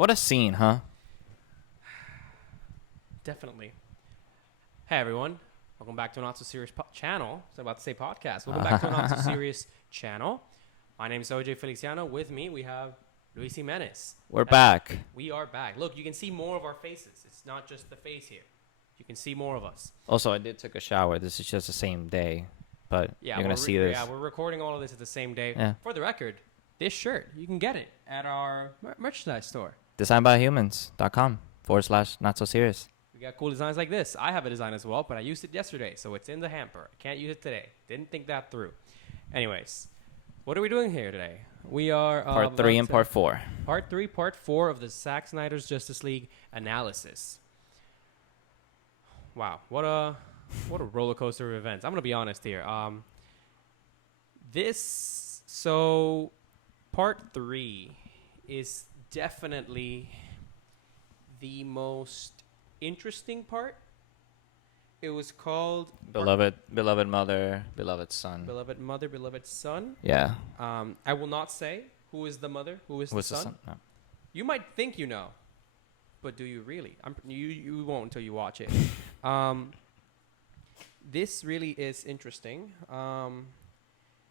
What a scene, huh? Definitely. Hey everyone, welcome back to a Not So Serious channel. I was about to say podcast. Welcome back to a Not So Serious channel. My name is OJ Feliciano. With me, we have Luis Jimenez. We're back. We are back. Look, you can see more of our faces. It's not just the face here. You can see more of us. Also, I did take a shower. This is just the same day, but Yeah, you're gonna see this. Yeah, we're recording all of this at the same day. Yeah. For the record, this shirt you can get it at our merchandise store. Designedbyhumans.com/not so serious. We got cool designs like this. I have a design as well, but I used it yesterday, so it's in the hamper. I can't use it today. Didn't think that through. Anyways, what are we doing here today? We are Part 3 and part 4. Part 3, part 4 of the Zack Snyder's Justice League analysis. Wow, what a roller coaster of events. I'm gonna be honest here. Part 3 is definitely the most interesting part. It was called Beloved mother, beloved son. Beloved Mother, Beloved Son. Yeah. I will not say who is the mother, who is What's the son. No. You might think you know, but do you really? You won't until you watch it. This really is interesting.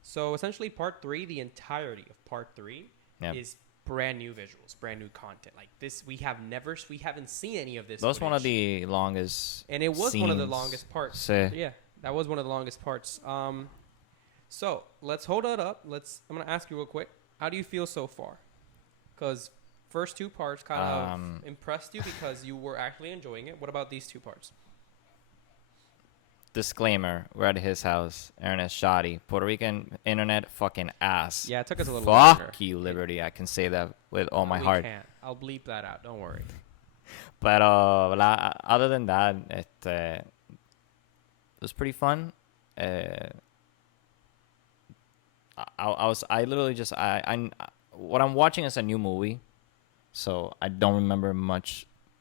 So essentially, part 3, the entirety of part 3 is brand new visuals, brand new content. Like this, we haven't seen any of this. That was footage. one of the longest. And it was one of the scenes. longest parts. Sí. Yeah, that was one of the longest parts. So let's hold that up. I'm gonna ask you real quick. How do you feel so far? Because first 2 parts kind of impressed you because you were actually enjoying it. What about these 2 parts? Disclaimer: we're at his house. Ernest Shoddy, Puerto Rican internet fucking ass. Yeah, it took us a little Fuck longer. you, Liberty. I can say that with all my We heart. can't. I'll bleep that out. Don't worry. But other than that, it was pretty fun. I literally just what I'm watching is a new movie, so I don't remember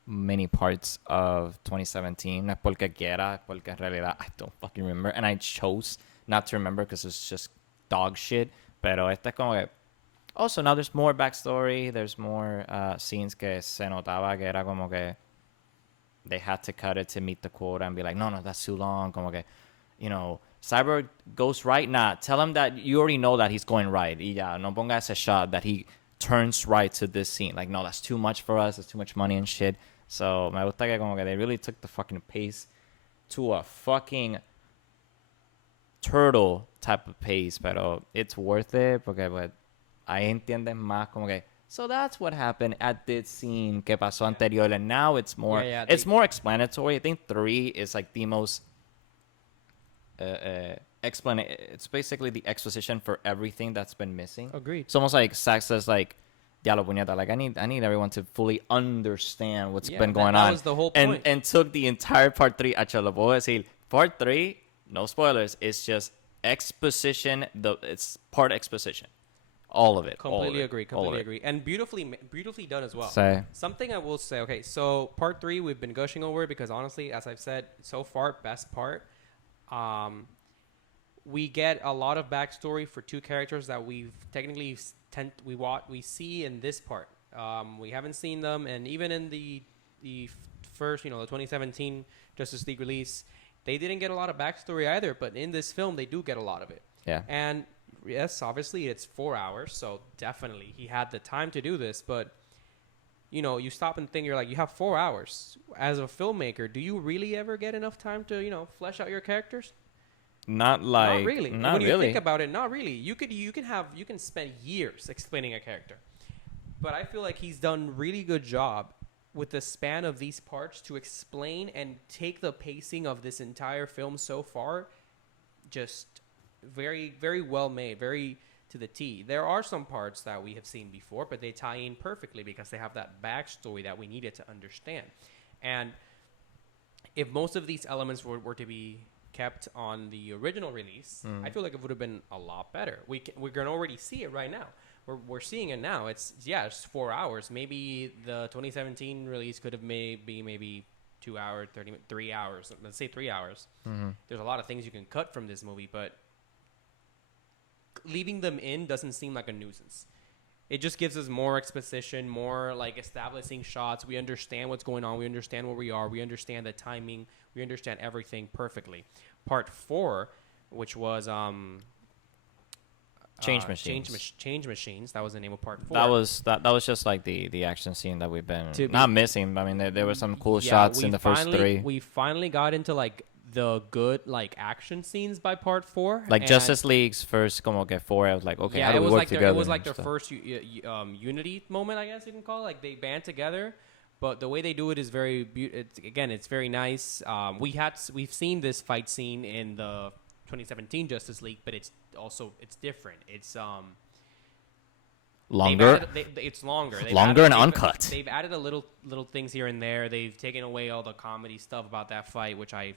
many parts of 2017. No es porque quiera, es porque en realidad I don't fucking remember, and I chose not to remember because it's just dog shit. Pero esta es como que, so now there's more backstory, there's more scenes que se notaba que era como que they had to cut it to meet the quota and be like, no, that's too long. Como que, Cyborg goes right now. Tell him that you already know that he's going right. Y ya, no ponga ese shot that he turns right to this scene. Like, no, that's too much for us. It's too much money and shit. So, me gusta que como que they really took the fucking pace to a fucking turtle type of pace. Pero it's worth it porque pues, ahí entienden más como que, so that's what happened at this scene que pasó anterior. And now it's more, it's more explanatory. I think 3 is like the most it's basically the exposition for everything that's been missing. Agreed. It's almost like Zack says like, Diablo puñeta, like I need everyone to fully understand what's been going on. That was the whole point. And took the entire part 3. Acho, lo puedo decir. Part 3, no spoilers. It's just exposition. It's part exposition. All of it. Completely agree. And beautifully done as well. Say. Something I will say. Okay, so part 3 we've been gushing over it because honestly, as I've said so far, best part. We get a lot of backstory for 2 characters that we've technically we see in this part. We haven't seen them, and even in the first, the 2017 Justice League release, they didn't get a lot of backstory either. But in this film, they do get a lot of it. Yeah. And yes, obviously it's 4 hours, so definitely he had the time to do this. But you stop and think, you're like, you have 4 hours as a filmmaker. Do you really ever get enough time to flesh out your characters? Not really. Not when really. You think about it, not really. You can spend years explaining a character, but I feel like he's done a really good job with the span of these parts to explain and take the pacing of this entire film so far. Just very, very well made, very to the T. There are some parts that we have seen before, but they tie in perfectly because they have that backstory that we needed to understand. And if most of these elements were to be kept on the original release, I feel like it would have been a lot better. We can already see it right now. We're seeing it now. It's 4 hours. Maybe the 2017 release could have maybe 2 hours, 3 hours. Let's say 3 hours. There's a lot of things you can cut from this movie, but leaving them in doesn't seem like a nuisance. It just gives us more exposition, more like establishing shots. We understand what's going on. We understand where we are. We understand the timing. We understand everything perfectly. Part 4, which was Change Machines. Change Machines. That was the name of part 4. That was just like the action scene that we've been To be- not missing. I mean, there were some cool Yeah, shots we in the first finally- 3. We finally got into like the good like action scenes by part 4. Like and- Justice League's first como que 4, I was like, okay, yeah, how do it we was work like together? it was like and their stuff. first unity moment, I guess you can call it. Like they band together, but the way they do it is very it's very nice. We've seen this fight scene in the 2017 Justice League, but it's different. It's Longer. It's longer. Longer and uncut. They've added a little things here and there. They've taken away all the comedy stuff about that fight, which I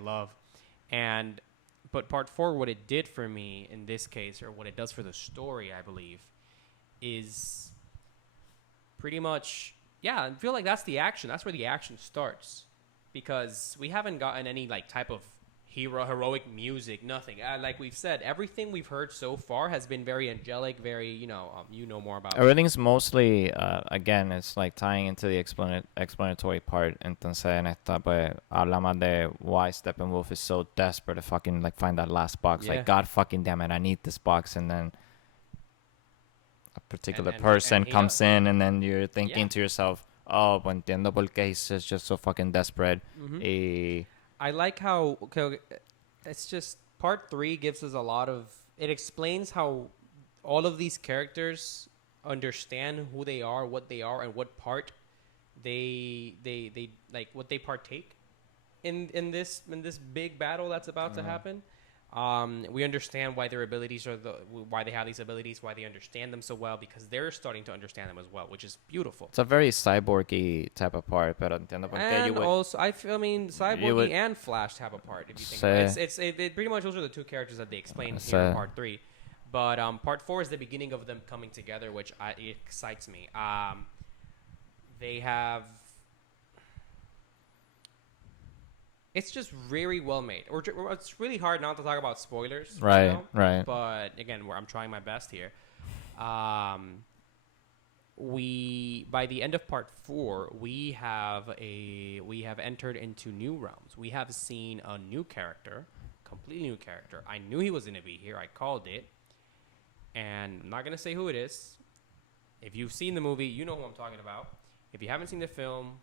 love. But part 4, what it did for me in this case, or what it does for the story, I believe, is pretty much I feel like that's the action. That's where the action starts, because we haven't gotten any like type of heroic music, nothing. Like we've said, everything we've heard so far has been very angelic, very you know more about. Everything's mostly again, it's like tying into the explanatory part. Entonces en esta pues habla más de why Steppenwolf is so desperate to fucking like find that last box. Yeah. Like, God fucking damn it, I need this box. And then a particular And person he comes does. in, and then you're thinking Yeah. to yourself, oh, pues entiendo por qué he's just so fucking desperate. Mhm. I like how it's just part 3 gives us a lot of. It explains how all of these characters understand who they are, what they are, and what part they like what they partake in this big battle that's about to happen. We understand why their abilities are why they have these abilities, why they understand them so well, because they're starting to understand them as well, which is beautiful. It's a very cyborgy type of part, pero entiendo por qué you And would. also, I mean, Cyborg would- and Flash have a part. If you think Say- about it. It pretty much those are the two characters that they explain here Say- in part 3. But part 4 is the beginning of them coming together, which it excites me. They have. It's just very well made. It's really hard not to talk about spoilers. Right, right. But again, I'm trying my best here. We by the end of part 4, we have entered into new realms. We have seen a new character, completely new character. I knew he was going to be here. I called it, and I'm not going to say who it is. If you've seen the movie, you know who I'm talking about. If you haven't seen the film,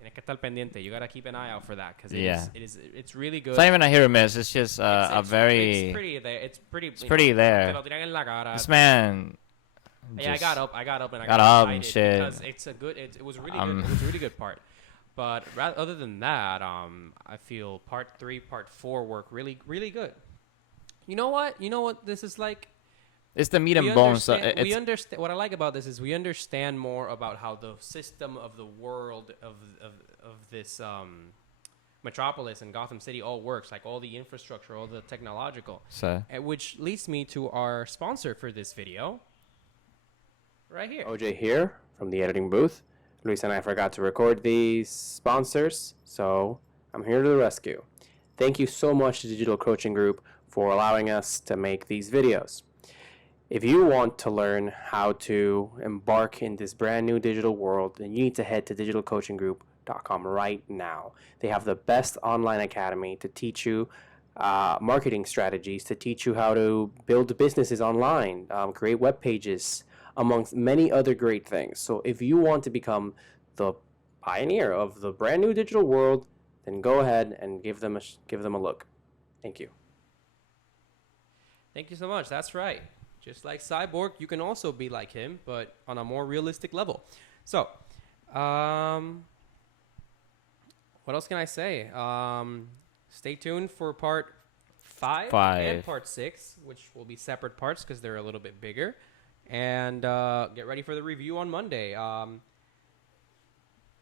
tienes que estar pendiente. You gotta keep an eye out for that, because it's really good. It's not even a hit or miss. It's just It's very. pretty there. It's pretty. It's pretty there. Te lo tiran en la cara. This man. Yeah, I just- got up and I got got up and excited shit. because it's a good. It was really good. It was a really good part. But other than that, I feel part 3, part 4 work really, really good. You know what? This is like. It's the meat We and bones. understand, we It's understand. What I like about this is we understand more about how the system of the world of this metropolis and Gotham City all works, like all the infrastructure, all the technological. so. Which leads me to our sponsor for this video, right here. OJ here from the editing booth. Luis and I forgot to record these sponsors, so I'm here to the rescue. Thank you so much to Digital Coaching Group for allowing us to make these videos. If you want to learn how to embark in this brand new digital world, then you need to head to digitalcoachinggroup.com right now. They have the best online academy to teach you marketing strategies, to teach you how to build businesses online, create web pages, amongst many other great things. So if you want to become the pioneer of the brand new digital world, then go ahead and give them a look. Thank you. Thank you so much. That's right. Just like Cyborg, you can also be like him, but on a more realistic level. So, what else can I say? Stay tuned for part 5 and part 6, which will be separate parts because they're a little bit bigger. And get ready for the review on Monday. I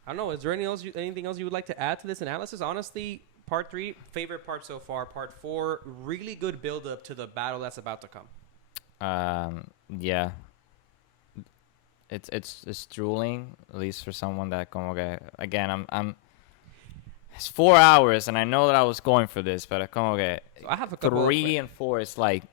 don't know. Is there anything else you would like to add to this analysis? Honestly, part 3, favorite part so far. Part 4, really good build up to the battle that's about to come. Yeah. It's drooling, at least for someone that como que, again, I'm it's 4 hours and I know that I was going for this, but como que So I have a couple 3 and 4 is like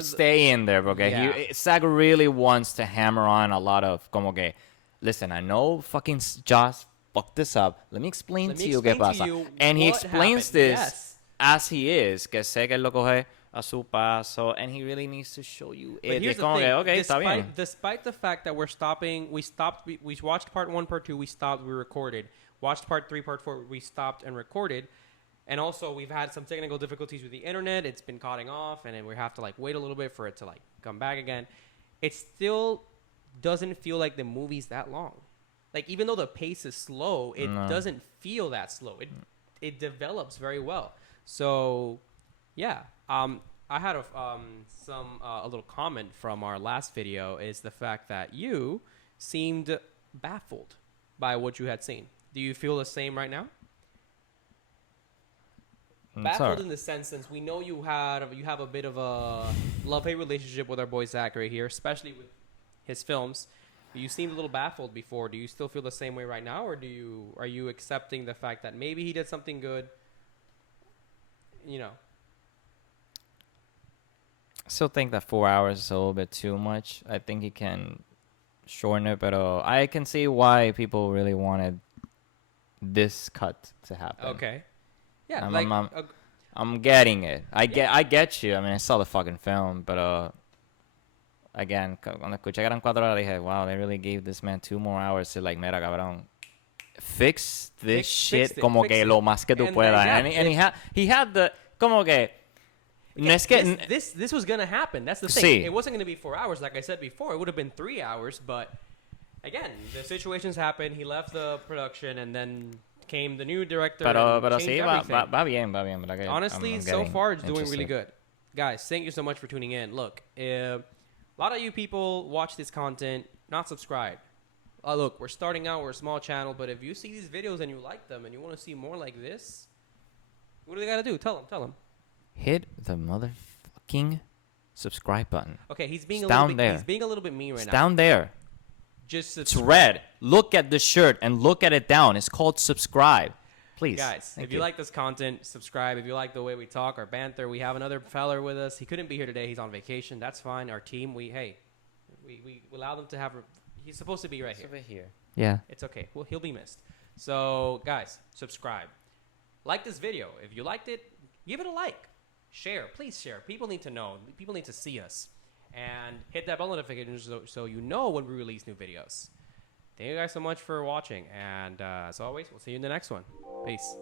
stay in there, okay? Yeah. SAG really wants to hammer on a lot of como que, listen, I know fucking Joss fucked this up. Let me explain Let me to you qué explain to pasa. you And he what explains happened. this Yes. as he is, que sé que él lo coge a su paso, and he really needs to show you But it. here's Y the como thing. que, okay, está bien. Despite the fact that we stopped, we watched part 1, part 2, we stopped, we recorded. Watched part 3, part 4, we stopped and recorded. And also, we've had some technical difficulties with the internet. It's been cutting off, and then we have to like wait a little bit for it to like come back again. It still doesn't feel like the movie's that long. Like even though the pace is slow, it No. doesn't feel that slow. It develops very well. So, yeah. I had a little comment from our last video is the fact that you seemed baffled by what you had seen. Do you feel the same right now? It's Baffled alright. in the sense, since we know you have a bit of a love-hate relationship with our boy Zachary here, especially with his films. You seemed a little baffled before. Do you still feel the same way right now, or are you accepting the fact that maybe he did something good? You know. I still think that 4 hours is a little bit too much. I think he can shorten it, but I can see why people really wanted this cut to happen. Okay. Yeah, I'm getting it. I get you. I mean, I saw the fucking film, but again, cuando escuché que eran 4 horas, dije, wow, they really gave this man 2 more hours to like, mira, cabrón, fix this shit como que lo más que tú And, puedas. yeah, And he had the como que no es que this was gonna happen. That's the thing. Sí. It wasn't gonna be 4 hours, like I said before. It would have been 3 hours, but again, the situations happened. He left the production, and then came the new director. pero and sí changed everything. va bien, ¿verdad? Que Honestly, I'm so getting far it's doing really interested. good. Guys, thank you so much for tuning in. Look, a lot of you people watch this content, not subscribed. Look, we're starting out, we're a small channel, but if you see these videos and you like them and you want to see more like this, what do they gotta do? Tell them. Hit the motherfucking subscribe button. Okay, he's being It's a little down bit. there. He's being a little bit mean right It's now. down there. Just It's red. Look at the shirt and look at it down. It's called subscribe. Please. Guys, Thank if you like this content, subscribe. If you like the way we talk, our banter, we have another feller with us. He couldn't be here today. He's on vacation. That's fine. Our team, we allow them to have. He's supposed to be right here. Yeah. It's okay. Well, he'll be missed. So, guys, subscribe. Like this video. If you liked it, give it a like. Share. Please share. People need to know. People need to see us. And hit that bell notification so you know when we release new videos. Thank you guys so much for watching. And as always, we'll see you in the next one. Peace.